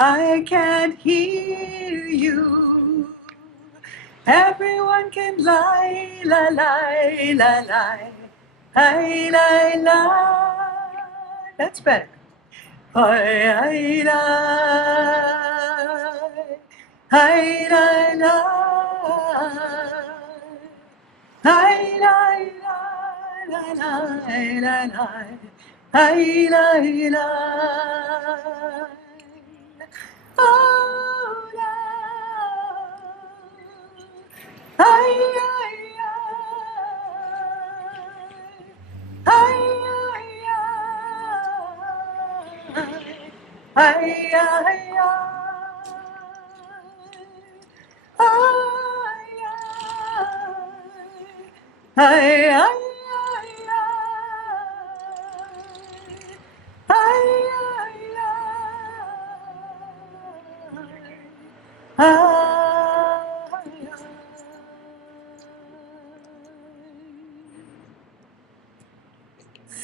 I can't hear you. Everyone can lie, lie, lie, lie, lie, lie, lie, lie. That's better. Lie, lie, lie, lie, lie, lie, lie, lie, lie, lie, lie, lie, lie, lie. Oh, love,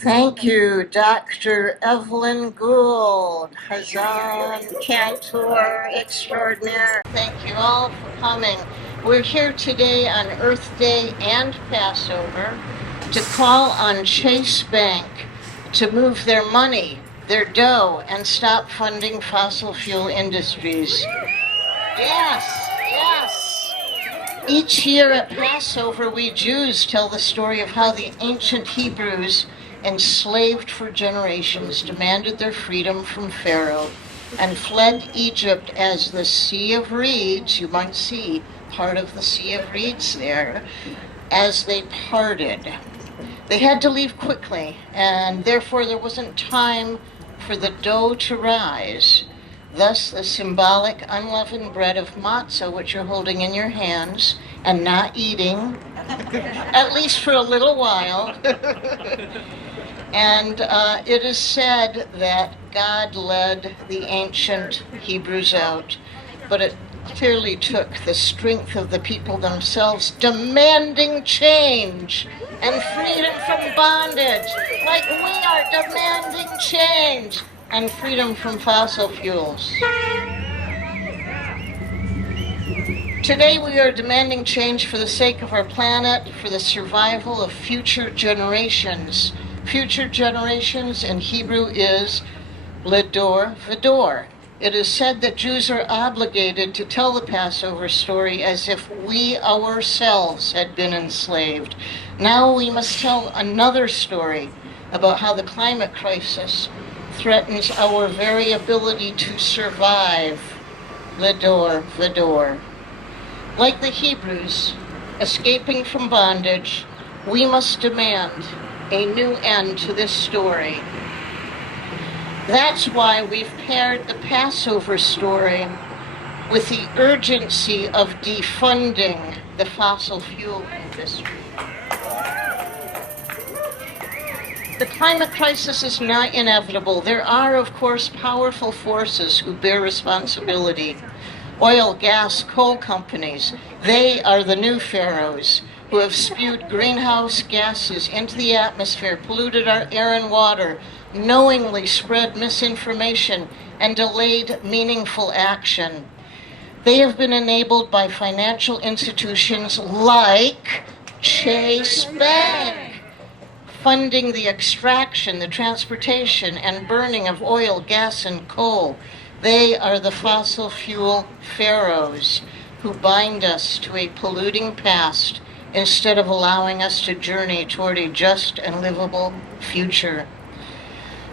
Thank you, Dr. Evlyn Gould, Hazzan, Cantor Extraordinaire. Thank you all for coming. We're here today on Earth Day and Passover to call on Chase Bank to move their money, their dough, and stop funding fossil fuel industries. Yes, yes. Each year at Passover, we Jews tell the story of how the ancient Hebrews, enslaved for generations, demanded their freedom from Pharaoh and fled Egypt as the Sea of Reeds, you might see part of the Sea of Reeds there, as they parted. They had to leave quickly, and therefore there wasn't time for the dough to rise. Thus, the symbolic unleavened bread of matzah, which you're holding in your hands and not eating, at least for a little while. And it is said that God led the ancient Hebrews out, but it clearly took the strength of the people themselves demanding change and freedom from bondage, like we are demanding change and freedom from fossil fuels. Today we are demanding change for the sake of our planet, for the survival of future generations. Future generations in Hebrew is Ledor Vidor. It is said that Jews are obligated to tell the Passover story as if we ourselves had been enslaved. Now we must tell another story about how the climate crisis threatens our very ability to survive. Ledor Vidor. Like the Hebrews, escaping from bondage, we must demand a new end to this story. That's why we've paired the Passover story with the urgency of defunding the fossil fuel industry. The climate crisis is not inevitable. There are, of course, powerful forces who bear responsibility. Oil, gas, coal companies, they are the new pharaohs who have spewed greenhouse gases into the atmosphere, polluted our air and water, knowingly spread misinformation, and delayed meaningful action. They have been enabled by financial institutions like Chase Bank, funding the extraction, the transportation, and burning of oil, gas, and coal. They are the fossil fuel pharaohs who bind us to a polluting past instead of allowing us to journey toward a just and livable future.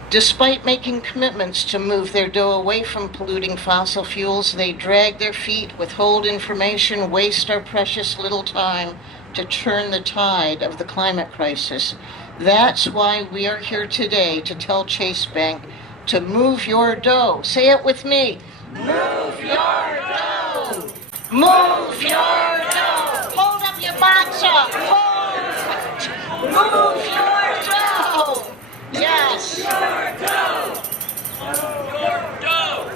Despite making commitments to move their dough away from polluting fossil fuels, they drag their feet, withhold information, waste our precious little time to turn the tide of the climate crisis. That's why we are here today to tell Chase Bank to move your dough. Say it with me. Move your dough. Move your dough. Hold up your box up. Move your dough. Yes. Your dough. Your dough.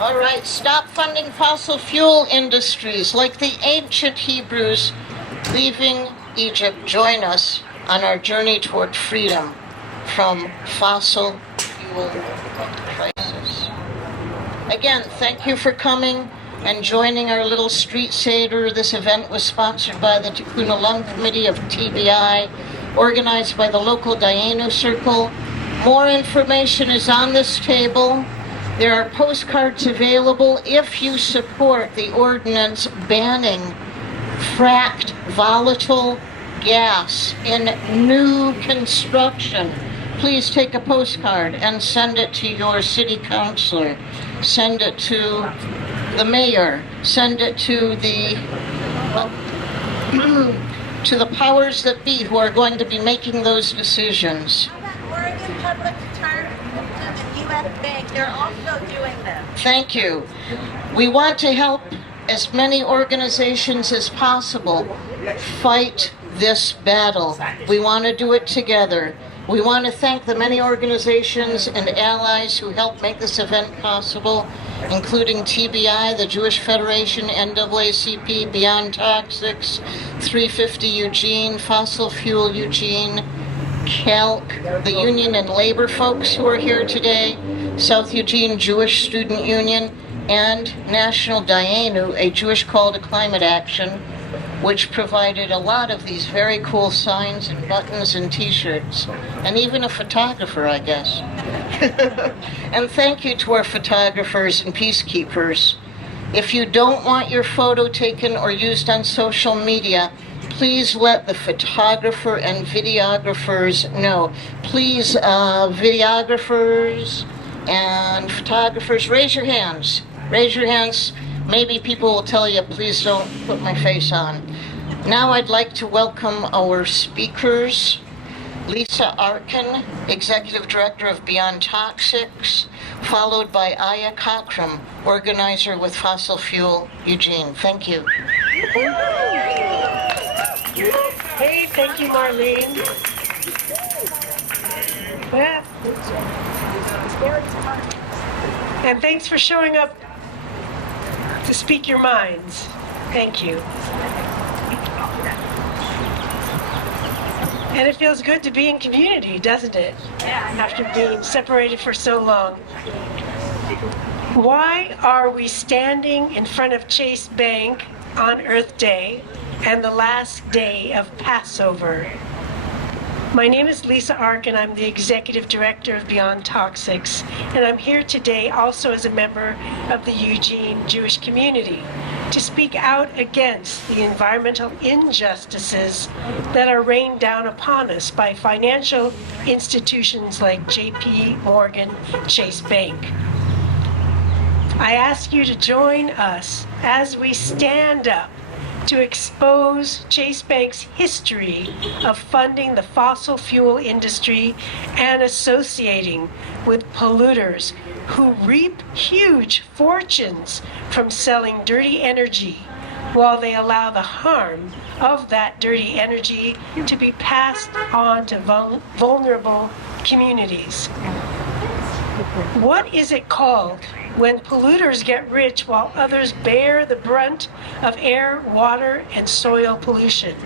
All right, stop funding fossil fuel industries like the ancient Hebrews leaving Egypt. Join us on our journey toward freedom from fossil fuel crisis. Again, thank you for coming and joining our little street seder. This event was sponsored by the Tikkun Olam Committee of TBI, organized by the local Dayenu Circle. More information is on this table. There are postcards available if you support the ordinance banning fracked volatile gas in new construction. Please take a postcard and send it to your city councilor. Send it to the mayor. Send it to the powers that be who are going to be making those decisions. How about Oregon Public Retirement and U.S. Bank? They're also doing this. Thank you. We want to help as many organizations as possible fight this battle. We want to do it together. We want to thank the many organizations and allies who helped make this event possible, including TBI, the Jewish Federation, NAACP, Beyond Toxics, 350 Eugene, Fossil Fuel Eugene, CALC, the union and labor folks who are here today, South Eugene Jewish Student Union, and National Dayenu, a Jewish call to climate action, which provided a lot of these very cool signs and buttons and t-shirts, and even a photographer, I guess. And thank you to our photographers and peacekeepers. If you don't want your photo taken or used on social media, please let the photographer and videographers know. Please, videographers and photographers, raise your hands. Raise your hands. Maybe people will tell you, please don't put my face on. Now I'd like to welcome our speakers. Lisa Arkin, Executive Director of Beyond Toxics, followed by Aya Cockram, organizer with Fossil Fuel Eugene. Thank you. Hey, thank you, Marlene. Beth. And thanks for showing up to speak your minds. Thank you. And it feels good to be in community, doesn't it? After being separated for so long. Why are we standing in front of Chase Bank on Earth Day and the last day of Passover? My name is Lisa Arkin. I'm the Executive Director of Beyond Toxics, and I'm here today also as a member of the Eugene Jewish community to speak out against the environmental injustices that are rained down upon us by financial institutions like J.P. Morgan Chase Bank. I ask you to join us as we stand up to expose Chase Bank's history of funding the fossil fuel industry and associating with polluters who reap huge fortunes from selling dirty energy while they allow the harm of that dirty energy to be passed on to vulnerable communities. What is it called when polluters get rich while others bear the brunt of air, water, and soil pollution?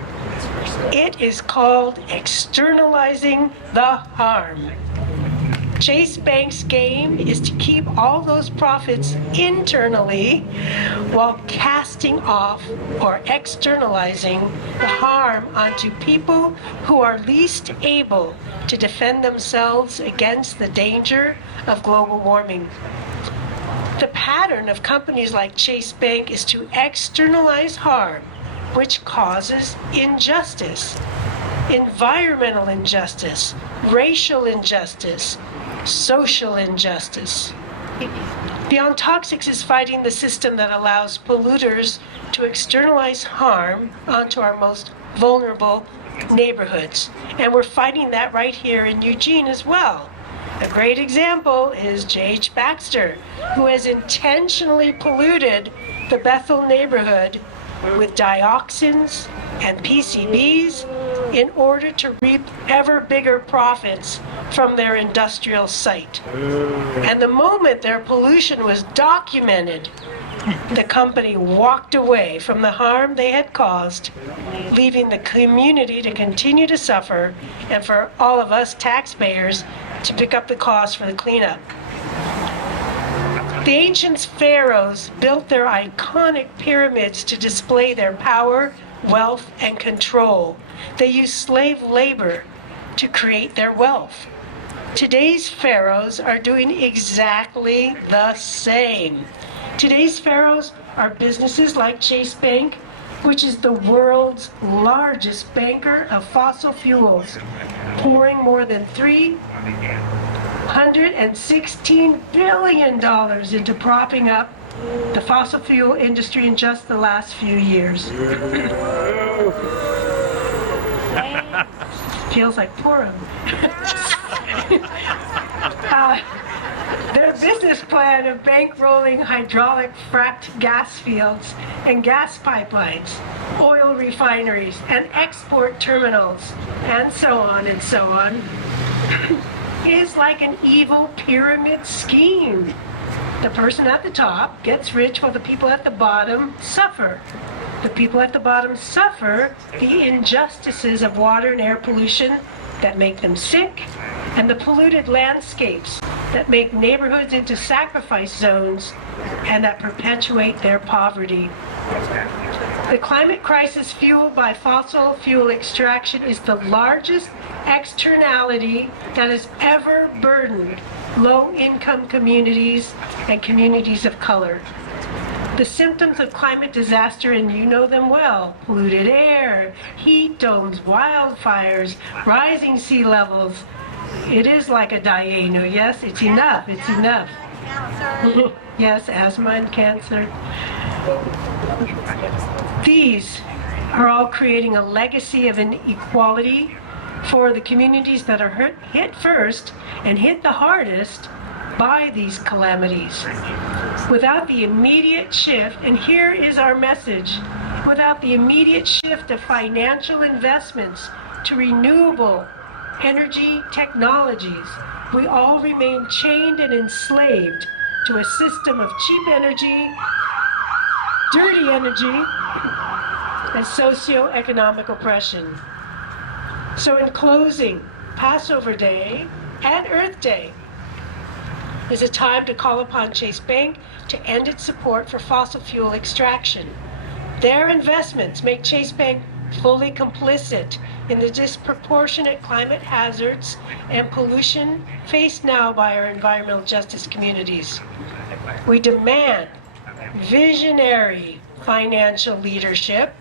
It is called externalizing the harm. Chase Bank's game is to keep all those profits internally while casting off or externalizing the harm onto people who are least able to defend themselves against the danger of global warming. The pattern of companies like Chase Bank is to externalize harm, which causes injustice, environmental injustice, racial injustice, social injustice. Beyond Toxics is fighting the system that allows polluters to externalize harm onto our most vulnerable neighborhoods. And we're fighting that right here in Eugene as well. A great example is J.H. Baxter, who has intentionally polluted the Bethel neighborhood with dioxins and PCBs in order to reap ever bigger profits from their industrial site. And the moment their pollution was documented, the company walked away from the harm they had caused, leaving the community to continue to suffer and for all of us taxpayers to pick up the cost for the cleanup. The ancient pharaohs built their iconic pyramids to display their power, wealth, and control. They used slave labor to create their wealth. Today's pharaohs are doing exactly the same. Today's pharaohs are businesses like Chase Bank, which is the world's largest banker of fossil fuels, pouring more than $316 billion into propping up the fossil fuel industry in just the last few years. Feels like Purim. Their business plan of bankrolling hydraulic fracked gas fields and gas pipelines, oil refineries, and export terminals, and so on, is like an evil pyramid scheme. The person at the top gets rich while the people at the bottom suffer. The people at the bottom suffer the injustices of water and air pollution that make them sick, and the polluted landscapes that make neighborhoods into sacrifice zones and that perpetuate their poverty. The climate crisis fueled by fossil fuel extraction is the largest externality that has ever burdened low-income communities and communities of color. The symptoms of climate disaster, and you know them well: polluted air, heat domes, wildfires, rising sea levels. It is like a Dayenu. Yes, it's enough. It's enough. Yes, asthma and cancer. These are all creating a legacy of inequality for the communities that are hit first and hit the hardest by these calamities. Without the immediate shift, and here is our message, without the immediate shift of financial investments to renewable energy technologies, we all remain chained and enslaved to a system of cheap energy, dirty energy, and socioeconomic oppression. So in closing, Passover Day and Earth Day is a time to call upon Chase Bank to end its support for fossil fuel extraction. Their investments make Chase Bank fully complicit in the disproportionate climate hazards and pollution faced now by our environmental justice communities. We demand visionary financial leadership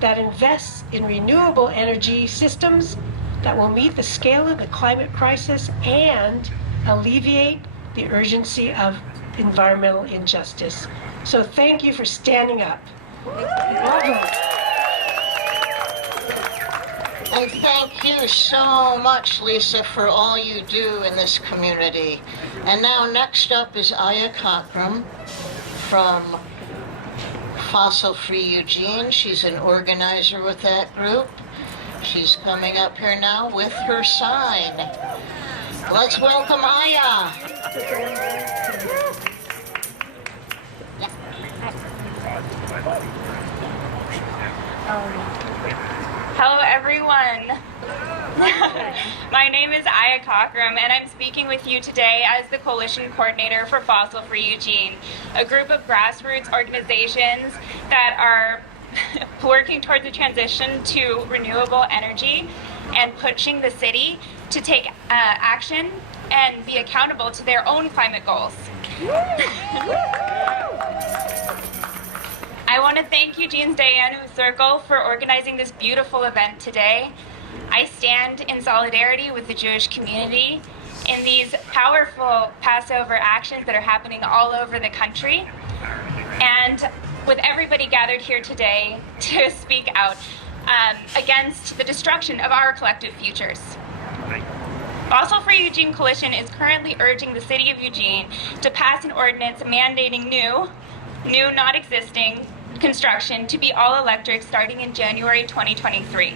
that invests in renewable energy systems that will meet the scale of the climate crisis and alleviate the urgency of environmental injustice. So thank you for standing up. And thank you so much, Lisa, for all you do in this community. And now next up is Cockram from Fossil Free Eugene. She's an organizer with that group. She's coming up here now with her sign. Let's welcome Aya. Hello, everyone. My name is Aya Cockram, and I'm speaking with you today as the Coalition Coordinator for Fossil Free Eugene, a group of grassroots organizations that are working towards a transition to renewable energy and pushing the city to take action and be accountable to their own climate goals. I want to thank Eugene's Dayenu Circle for organizing this beautiful event today. I stand in solidarity with the Jewish community in these powerful Passover actions that are happening all over the country, and with everybody gathered here today to speak out against the destruction of our collective futures. Fossil Free Eugene Coalition is currently urging the city of Eugene to pass an ordinance mandating new, not existing, construction to be all electric starting in January 2023.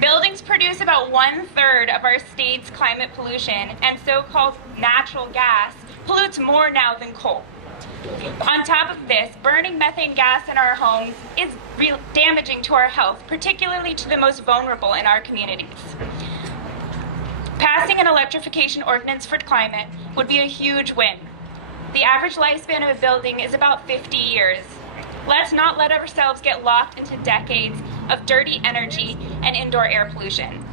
Buildings produce about 1/3 of our state's climate pollution, and so-called natural gas pollutes more now than coal. On top of this, burning methane gas in our homes is damaging to our health, particularly to the most vulnerable in our communities. Passing an electrification ordinance for climate would be a huge win. The average lifespan of a building is about 50 years. Let's not let ourselves get locked into decades of dirty energy and indoor air pollution.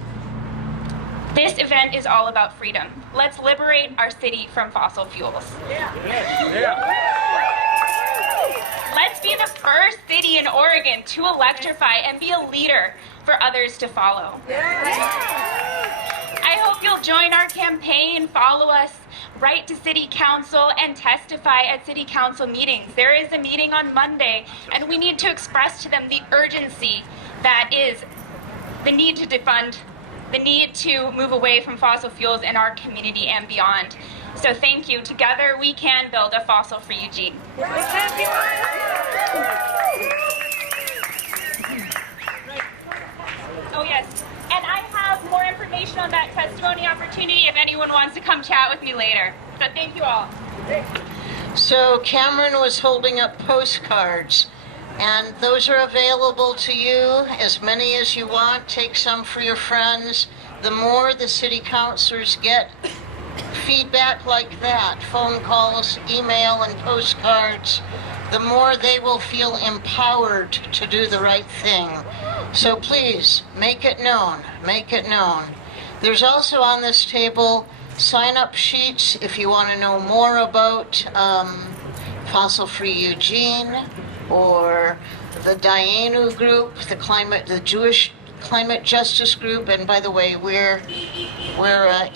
This event is all about freedom. Let's liberate our city from fossil fuels. Let's be the first city in Oregon to electrify and be a leader for others to follow. I hope you'll join our campaign, follow us, write to City Council, and testify at City Council meetings. There is a meeting on Monday, and we need to express to them the urgency that is the need to defund, the need to move away from fossil fuels in our community and beyond. So thank you. Together we can build a fossil-free Eugene. Oh yes, and I have more information on that testimony opportunity if anyone wants to come chat with me later. So thank you all. So Cameron was holding up postcards, and those are available to you, as many as you want. Take some for your friends. The more the city councilors get feedback like that, phone calls, email, and postcards, the more they will feel empowered to do the right thing. So please, make it known, make it known. There's also on this table sign-up sheets if you want to know more about Fossil Free Eugene or the Dayenu group, the Jewish Climate Justice Group, and by the way, we're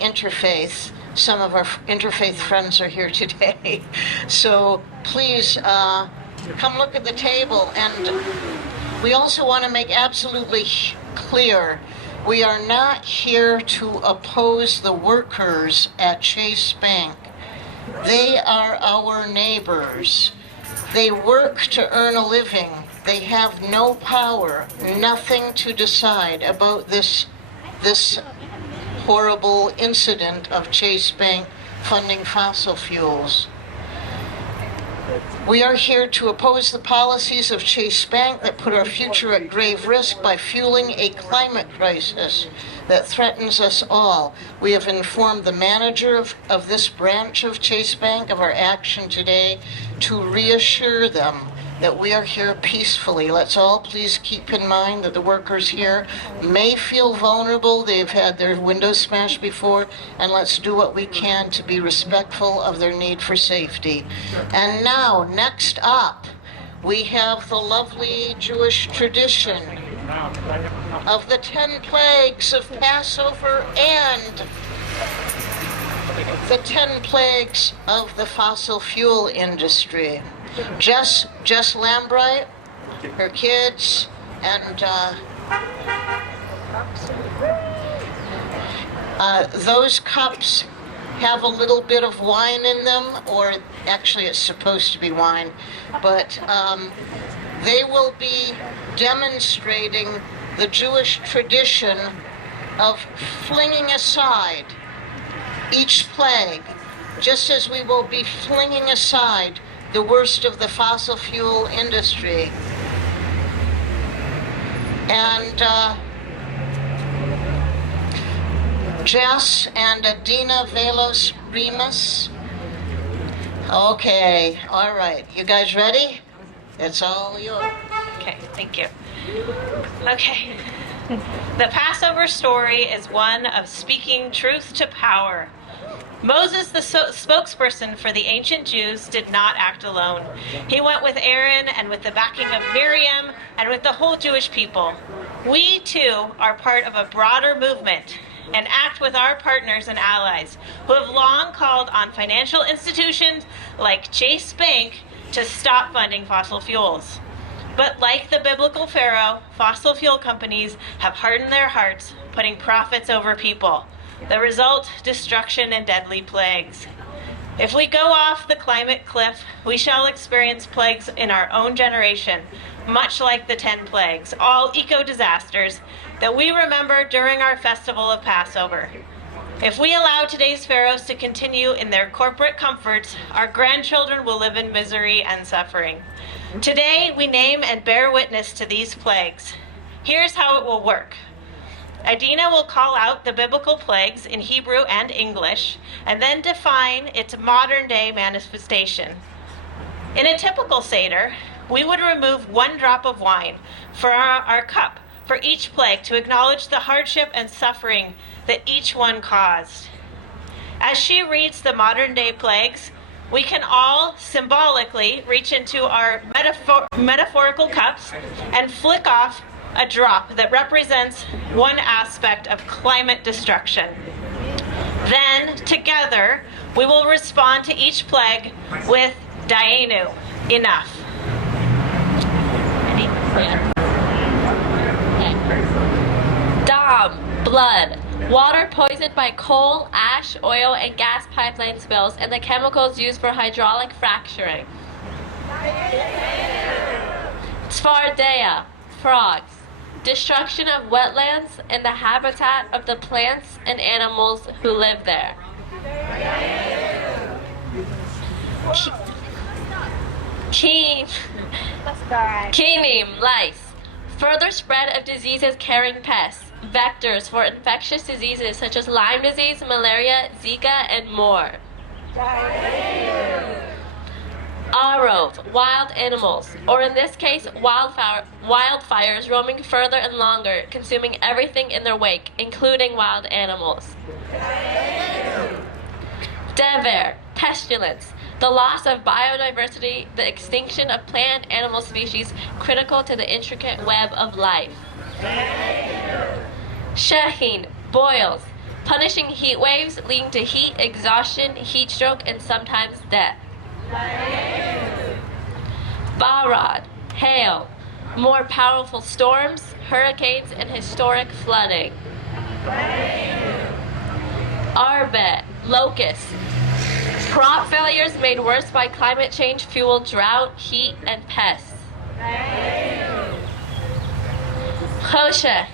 interfaith. Some of our interfaith friends are here today. So please come look at the table. And we also want to make absolutely clear, we are not here to oppose the workers at Chase Bank. They are our neighbors. They work to earn a living. They have no power, nothing to decide about this horrible incident of Chase Bank funding fossil fuels. We are here to oppose the policies of Chase Bank that put our future at grave risk by fueling a climate crisis that threatens us all. We have informed the manager of this branch of Chase Bank of our action today to reassure them that we are here peacefully. Let's all please keep in mind that the workers here may feel vulnerable. They've had their windows smashed before, and let's do what we can to be respectful of their need for safety. And now, next up, we have the lovely Jewish tradition of the 10 plagues of Passover and the 10 plagues of the fossil fuel industry. Jess Lambright, her kids, and those cups have a little bit of wine in them, or actually it's supposed to be wine, but they will be demonstrating the Jewish tradition of flinging aside each plague, just as we will be flinging aside the worst of the fossil fuel industry. And Jess and Adina Veloz-Remis. Okay, all right. You guys ready? It's all yours. Okay, thank you. Okay. The Passover story is one of speaking truth to power. Moses, the spokesperson for the ancient Jews, did not act alone. He went with Aaron and with the backing of Miriam and with the whole Jewish people. We, too, are part of a broader movement and act with our partners and allies who have long called on financial institutions like Chase Bank to stop funding fossil fuels. But like the biblical Pharaoh, fossil fuel companies have hardened their hearts, putting profits over people. The result, destruction and deadly plagues. If we go off the climate cliff, we shall experience plagues in our own generation, much like the 10 plagues, all eco-disasters that we remember during our festival of Passover. If we allow today's pharaohs to continue in their corporate comforts, our grandchildren will live in misery and suffering. Today, we name and bear witness to these plagues. Here's how it will work. Adina will call out the biblical plagues in Hebrew and English, and then define its modern-day manifestation. In a typical Seder, we would remove 1 drop of wine from our cup for each plague to acknowledge the hardship and suffering that each one caused. As she reads the modern-day plagues, we can all symbolically reach into our metaphorical cups and flick off a drop that represents one aspect of climate destruction. Then, together, we will respond to each plague with Dayenu, enough. Ready? Yeah. Dam, blood. Water poisoned by coal, ash, oil, and gas pipeline spills, and the chemicals used for hydraulic fracturing. Tzfardea, frogs. Destruction of wetlands and the habitat of the plants and animals who live there. Kenim, lice. Further spread of diseases carrying pests, vectors for infectious diseases such as Lyme disease, malaria, Zika, and more. Arov, wild animals, or in this case, wildfires roaming further and longer, consuming everything in their wake, including wild animals. Dever, pestilence, the loss of biodiversity, the extinction of plant animal species critical to the intricate web of life. Shehin, boils, punishing heat waves leading to heat exhaustion, heat stroke, and sometimes death. Barad, hail, more powerful storms, hurricanes, and historic flooding. Arbet, locusts, crop failures made worse by climate change fueled drought, heat, and pests. Choshech,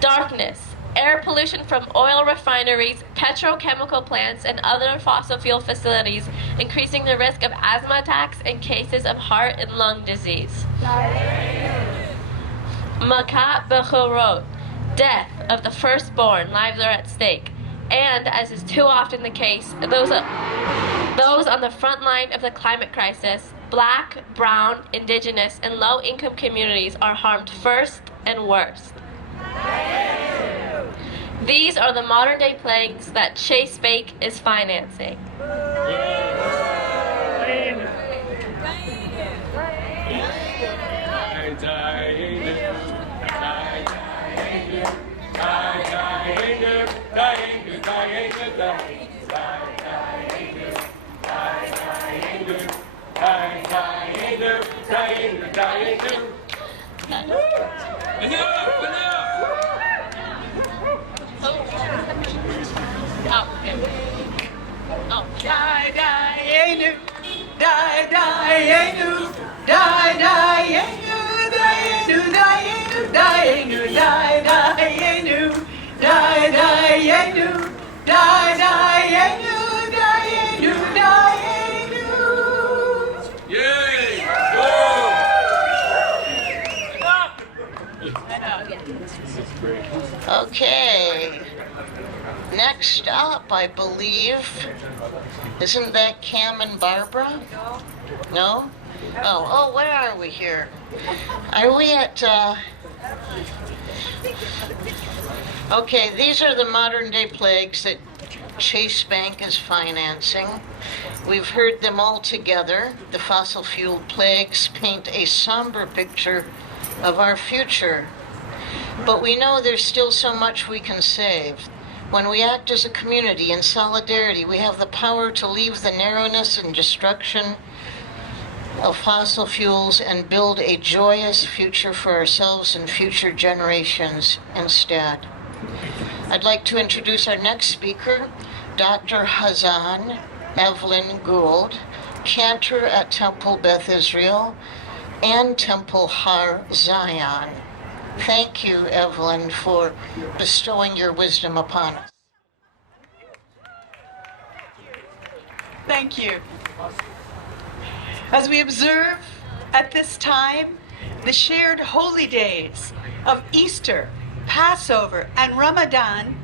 darkness, air pollution from oil refineries, petrochemical plants, and other fossil fuel facilities, increasing the risk of asthma attacks and cases of heart and lung disease. Makat bechorot, death of the firstborn, lives are at stake. And, as is too often the case, those on the front line of the climate crisis, Black, brown, indigenous, and low-income communities are harmed first and worst. These are the modern-day plagues that Chase Bank is financing. Dayenu, Dayenu, Dayenu, Dayenu, Dayenu, Dayenu, Dayenu, Dayenu, Dayenu. Yay! Okay. Next up, I believe, isn't that Cam and Barbara? No? Oh, where are we here? Are we at, okay, these are the modern day plagues that Chase Bank is financing. We've heard them all together. The fossil fuel plagues paint a somber picture of our future. But we know there's still so much we can save. When we act as a community in solidarity, we have the power to leave the narrowness and destruction of fossil fuels and build a joyous future for ourselves and future generations instead. I'd like to introduce our next speaker, Dr. Hazzan Evlyn Gould, Cantor at Temple Beth Israel and Temple Har Zion. Thank you, Evlyn, for bestowing your wisdom upon us. Thank you. As we observe at this time the shared holy days of Easter, Passover, and Ramadan,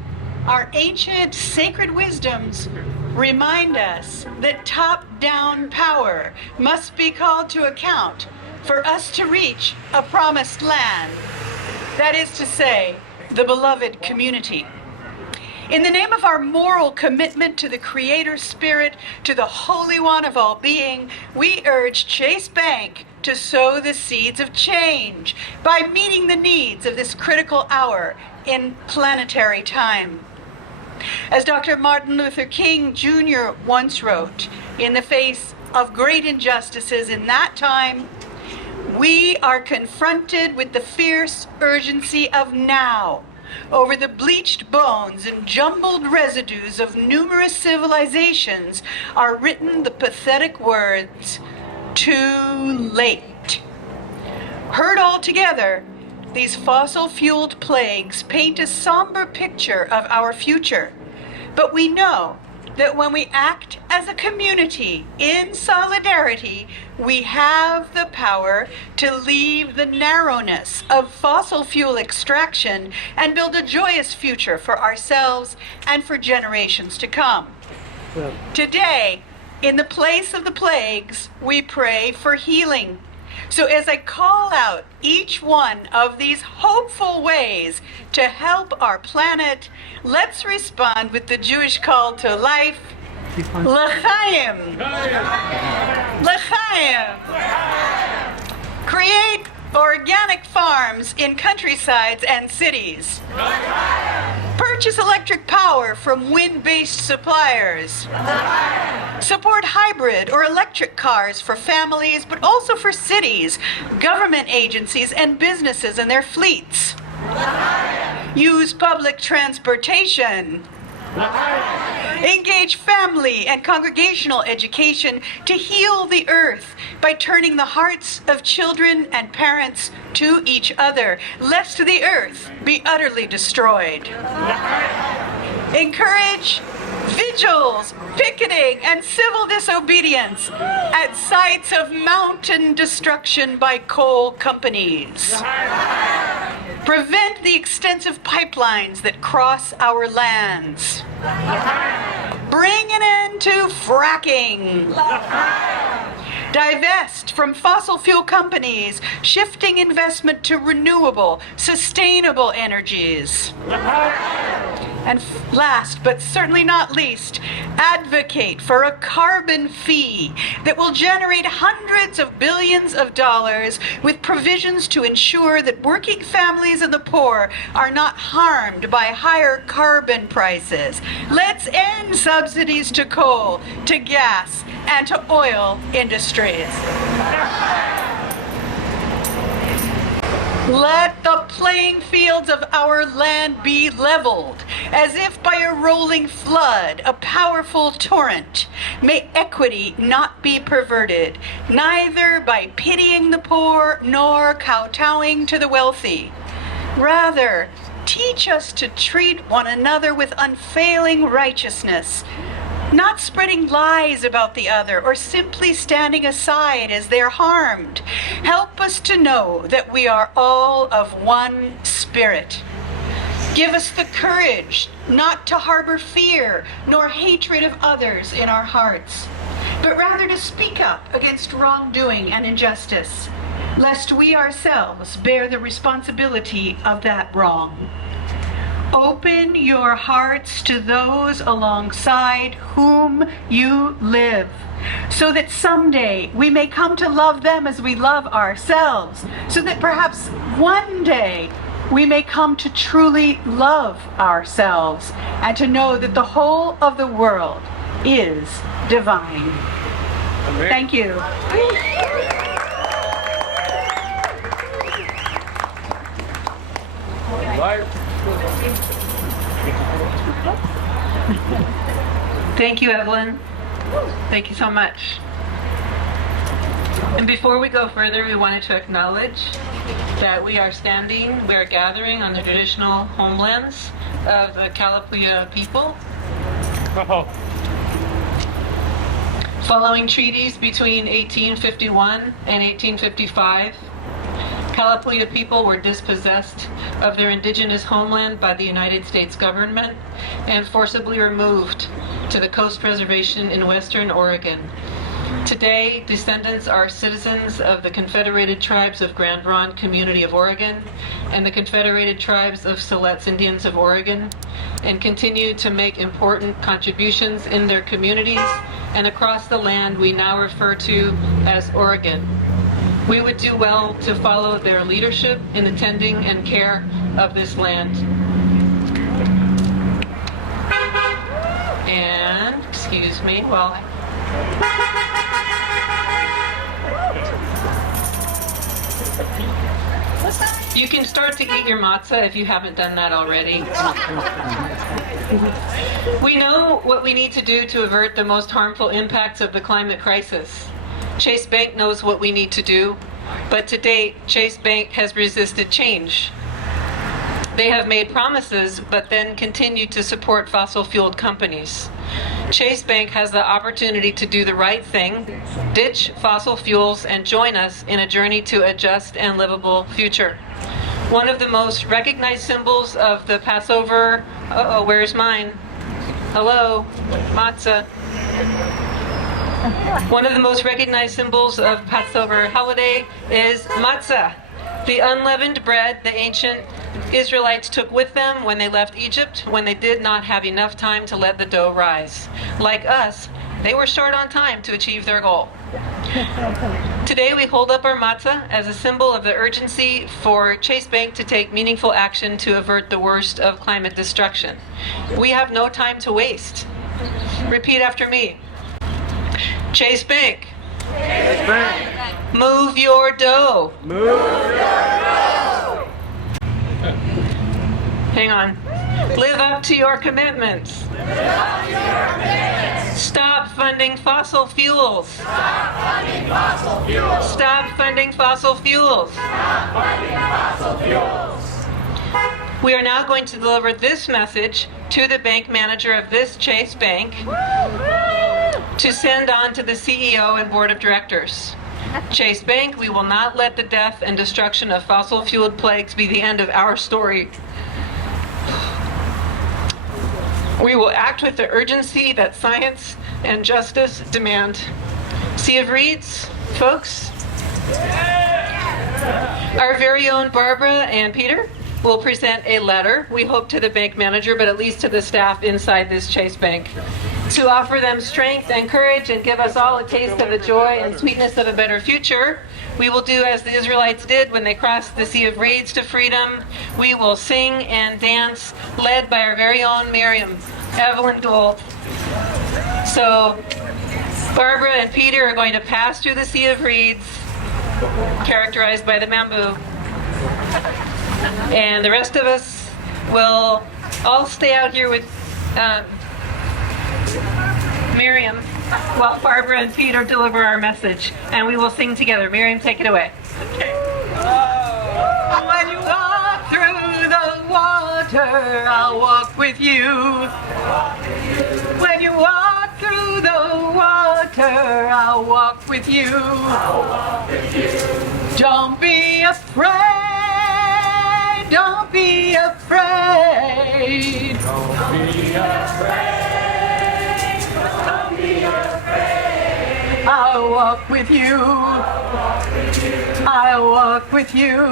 our ancient sacred wisdoms remind us that top-down power must be called to account for us to reach a promised land. That is to say, the beloved community. In the name of our moral commitment to the Creator Spirit, to the Holy One of all being, we urge Chase Bank to sow the seeds of change by meeting the needs of this critical hour in planetary time. As Dr. Martin Luther King Jr. once wrote, in the face of great injustices in that time, we are confronted with the fierce urgency of now over the bleached bones and jumbled residues of numerous civilizations are written the pathetic words, too late. Heard all together, these fossil-fueled plagues paint a somber picture of our future. But we know that when we act as a community in solidarity, we have the power to leave the narrowness of fossil fuel extraction and build a joyous future for ourselves and for generations to come. Today, in the place of the plagues, we pray for healing. So as I call out each one of these hopeful ways to help our planet, let's respond with the Jewish call to life, L'chaim! L'chaim! Create organic farms in countrysides and cities. Purchase electric power from wind-based suppliers. Support hybrid or electric cars for families, but also for cities, government agencies, and businesses and their fleets. Use public transportation. Engage family and congregational education to heal the earth by turning the hearts of children and parents to each other, lest the earth be utterly destroyed. Encourage vigils, picketing, and civil disobedience at sites of mountain destruction by coal companies. Prevent the extensive pipelines that cross our lands. Bring an end to fracking. Divest from fossil fuel companies, shifting investment to renewable, sustainable energies. And last, but certainly not least, advocate for a carbon fee that will generate hundreds of billions of dollars with provisions to ensure that working families and the poor are not harmed by higher carbon prices. Let's end subsidies to coal, to gas, and to oil industries. Let the playing fields of our land be leveled, as if by a rolling flood, a powerful torrent. May equity not be perverted, neither by pitying the poor nor kowtowing to the wealthy. Rather, teach us to treat one another with unfailing righteousness, not spreading lies about the other or simply standing aside as they're harmed. Help us to know that we are all of one spirit. Give us the courage not to harbor fear nor hatred of others in our hearts, but rather to speak up against wrongdoing and injustice, lest we ourselves bear the responsibility of that wrong. Open your hearts to those alongside whom you live, so that someday we may come to love them as we love ourselves, so that perhaps one day we may come to truly love ourselves and to know that the whole of the world is divine. Thank you. Thank you, Evlyn. Thank you so much. And before we go further, we wanted to acknowledge that we are gathering on the traditional homelands of the Kalapuya people. Following treaties between 1851 and 1855, Kalapuya people were dispossessed of their indigenous homeland by the United States government and forcibly removed to the Coast Reservation in western Oregon. Today, descendants are citizens of the Confederated Tribes of Grand Ronde Community of Oregon and the Confederated Tribes of Siletz Indians of Oregon, and continue to make important contributions in their communities and across the land we now refer to as Oregon. We would do well to follow their leadership in the tending and care of this land. And, excuse me, well, you can start to eat your matzah if you haven't done that already. We know what we need to do to avert the most harmful impacts of the climate crisis. Chase Bank knows what we need to do, but to date, Chase Bank has resisted change. They have made promises, but then continue to support fossil-fueled companies. Chase Bank has the opportunity to do the right thing, ditch fossil fuels, and join us in a journey to a just and livable future. One of the most recognized symbols of the Passover, where's mine? Hello, matzah. One of the most recognized symbols of Passover holiday is matzah, the unleavened bread the ancient Israelites took with them when they left Egypt, when they did not have enough time to let the dough rise. Like us, they were short on time to achieve their goal. Today we hold up our matzah as a symbol of the urgency for Chase Bank to take meaningful action to avert the worst of climate destruction. We have no time to waste. Repeat after me. Chase Bank. Chase Bank. Move your dough. Move your dough. Hang on. Live up to your commitments. Live up to your commitments. Stop funding fossil fuels. Stop funding fossil fuels. Stop funding fossil fuels. Stop funding fossil fuels. We are now going to deliver this message to the bank manager of this Chase Bank to send on to the CEO and board of directors. Chase Bank, we will not let the death and destruction of fossil-fueled plagues be the end of our story. We will act with the urgency that science and justice demand. Sea of Reeds, folks. Our very own Barbara and Peter will present a letter, we hope to the bank manager, but at least to the staff inside this Chase Bank, to offer them strength and courage and give us all a taste of the joy and sweetness of a better future. We will do as the Israelites did when they crossed the Sea of Reeds to freedom. We will sing and dance, led by our very own Miriam, Evlyn Gould. So Barbara and Peter are going to pass through the Sea of Reeds, characterized by the bamboo. And the rest of us will all stay out here with Miriam while Barbara and Peter deliver our message. And we will sing together. Miriam, take it away. Okay. When you walk through the water, I'll walk with you. When you walk through the water, I'll walk with you. Don't be afraid. Don't be afraid. Don't be afraid. Don't be afraid. I'll walk with you. I'll walk with you.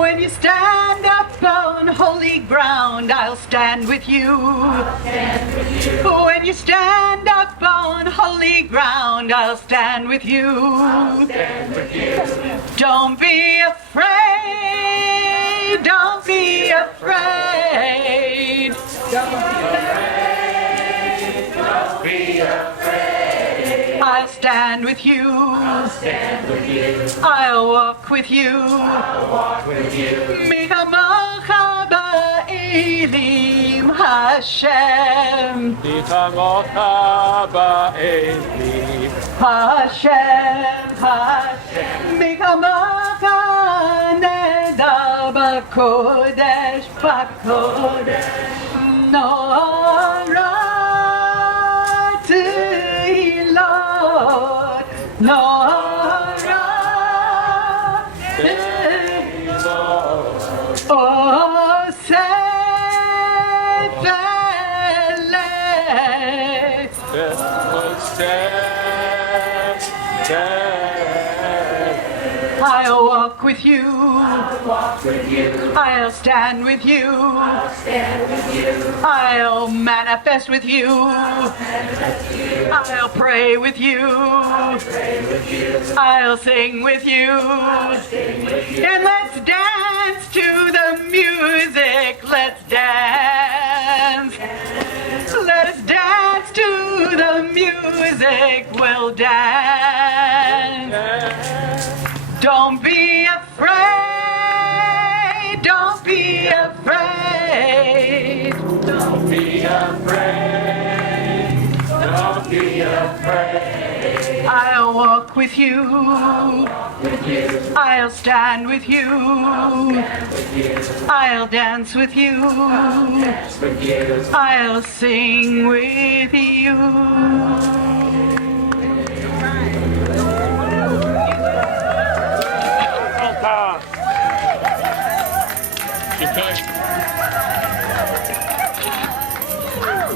When you stand up on holy ground, I'll stand with you. When you stand up on holy ground, I'll stand with you. Don't be afraid. Don't be afraid. Don't be afraid. I'll stand with you. I'll stand with you. I'll walk with you. I'll walk with you. Mitamocha ba'elim Hashem. Mitamocha ba'elim. Hashem, Hashem. Mitamocha neda b'kodesh, b'kodesh. Nora Lord, Nora, oh, I'll walk with you. I'll walk with you. I'll stand with you. I'll stand with you. I'll manifest with you. I'll pray with you. I'll sing with you. And let's dance to the music. Let's dance. Let's dance to the music. We'll dance. Don't be afraid. Don't be afraid. Don't be afraid. Don't be afraid. I'll walk with you. I'll stand with you. I'll dance with you. I'll sing with you.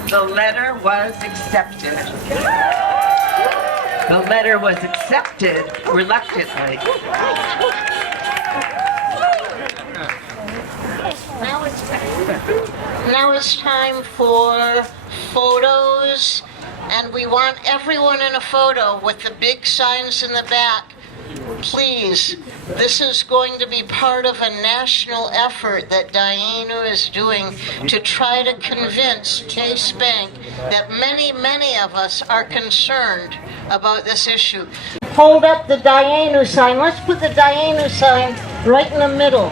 The letter was accepted. The letter was accepted reluctantly. Now it's time for photos, and we want everyone in a photo with the big signs in the back. Please, this is going to be part of a national effort that Dayenu is doing to try to convince Chase Bank that many, many of us are concerned about this issue. Hold up the Dayenu sign. Let's put the Dayenu sign right in the middle.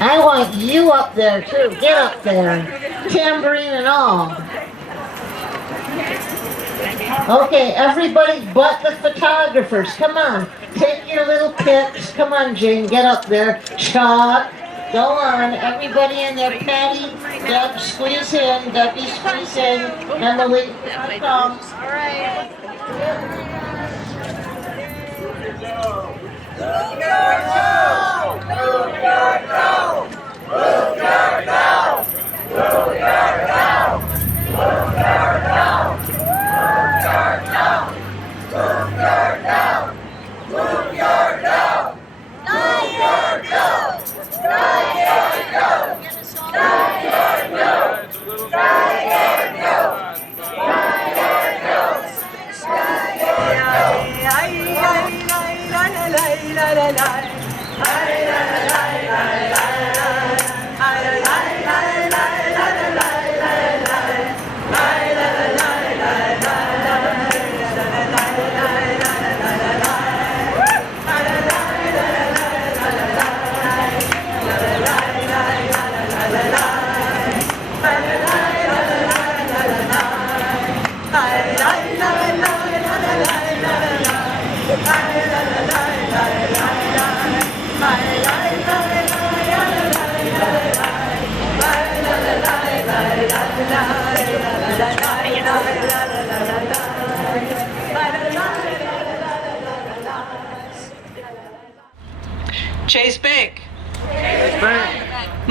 I want you up there too. Get up there. Tambourine and all. Okay, everybody but the photographers. Come on. Take your little pics. Come on, Jane. Get up there. Chuck. Go on. Everybody in there. Patty. Deb, squeeze in. Debbie, squeeze in. Emily, come. All right. No!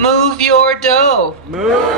Move your dough. Move